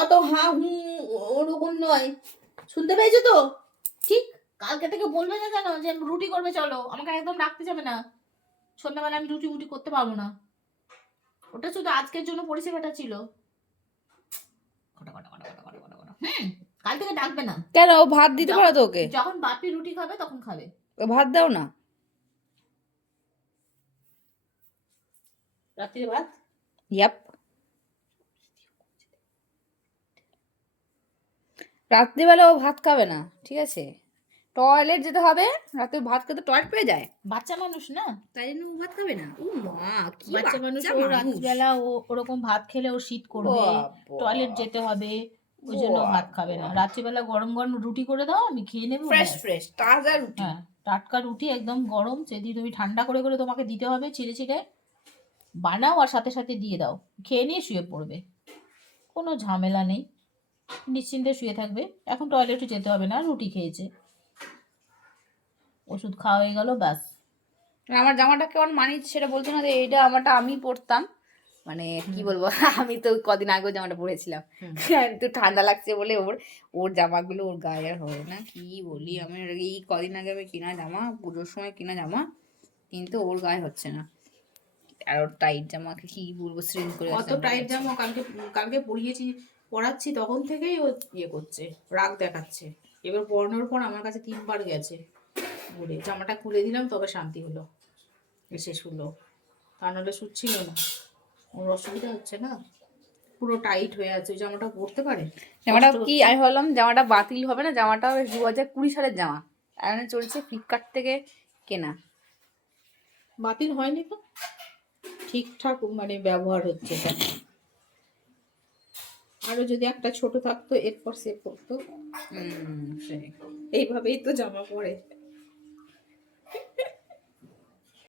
অত হা হু ওরকম নয়, শুনতে পেয়েছো তো? ঠিক কালকে থেকে বলবে না জানো যে রুটি করবে, চলো আমাকে একদম ডাকতে যাবে না, সন্ধ্যাবেলা আমি রুটি মুটি করতে পারবো না। ওটা শুধু আজকের জন্য পরিষেবাটা ছিল। কাল থেকে ডাকবে না। কেন? ও ভাত দিতে পারো তো ওকে, যখন বাপি রুটি খাবে তখন খাবে। ভাত দাও না রাত্রিরে ভাত। ইয়াপ, রাত্রিবেলা ও ভাত খাবে না, ঠিক আছে? টয়লেট যেতে হবে, রাতে ভাত খেতে টয়লেট পেয়ে যায়, বাচ্চা মানুষ না, তাই জন্য ও ভাত খাবে না। ও মা, কি বাচ্চা মানুষ, ও রাত্রিবেলা ও ওরকম ভাত খেলে ও শীত করবে, টয়লেট যেতে হবে, ওই জন্য ভাত খাবে না। রাত্রিবেলা গরম গরম রুটি করে দাও, আমি খেয়ে নেবো। ফ্রেশ ফ্রেশ তাজা রুটি, হ্যাঁ টাটকা রুটি একদম গরম, যদি তুমি ঠান্ডা করে করে তোমাকে দিতে হবে, ছিঁড়ে ছিঁড়ে বানাও আর সাথে সাথে দিয়ে দাও, খেয়ে নিয়ে শুয়ে পড়বে, কোনো ঝামেলা নেই, নিশ্চিন্তে শুয়ে থাকবে। এখন টয়লেটে যেতে হবে না, রুটি খেয়েছে, ওষুধ খাওয়া হয়ে গেল, ব্যাস। আমার জামাটা কেমন মানিয়েছে সেটা বলছো না, যে এইটা আমারটা আমি পরতাম, মানে কি বলবো, আমি তো কদিন আগেও জামাটা পরেছিলাম, একটু ঠান্ডা লাগছে বলে ওর ওর জামাগুলো ওর গায়ে আর হবে না। কি বলি, আমি এই কদিন আগে আমি কিনা জামা, পুজোর সময় কিনা জামা, কিন্তু ওর গায়ে হচ্ছে না। আর ওর টাইট জামাকে কি বলবো, শ্রিঙ্ক করে অত টাইট জামা কালকে কালকে পরাচ্ছি তখন থেকেই ও ইয়ে করছে, রাগ দেখাচ্ছে। এবার পরানোর পর আমার কাছে 3 বার গেছে ঘুরে, জামাটা খুলে দিলাম তবে শান্তি হলো, এসে শুলো, তা নাহলে শুচ্ছিল না। ওর অসুবিধা হচ্ছে না, পুরো টাইট হয়ে আছে, ওই জামাটা পরতে পারে? জামাটা কি, আমি ভাবলাম জামাটা বাতিল হবে না, জামাটা 2020 সালের জামা, এখন চলছে ফ্লিপকার্ট থেকে কেনা। বাতিল হয়নি তো, ঠিকঠাক মানে ব্যবহার হচ্ছে। আরো যদি একটা ছোট থাকতো এরপর সে পরতো, এইভাবেই তো জামা পরে।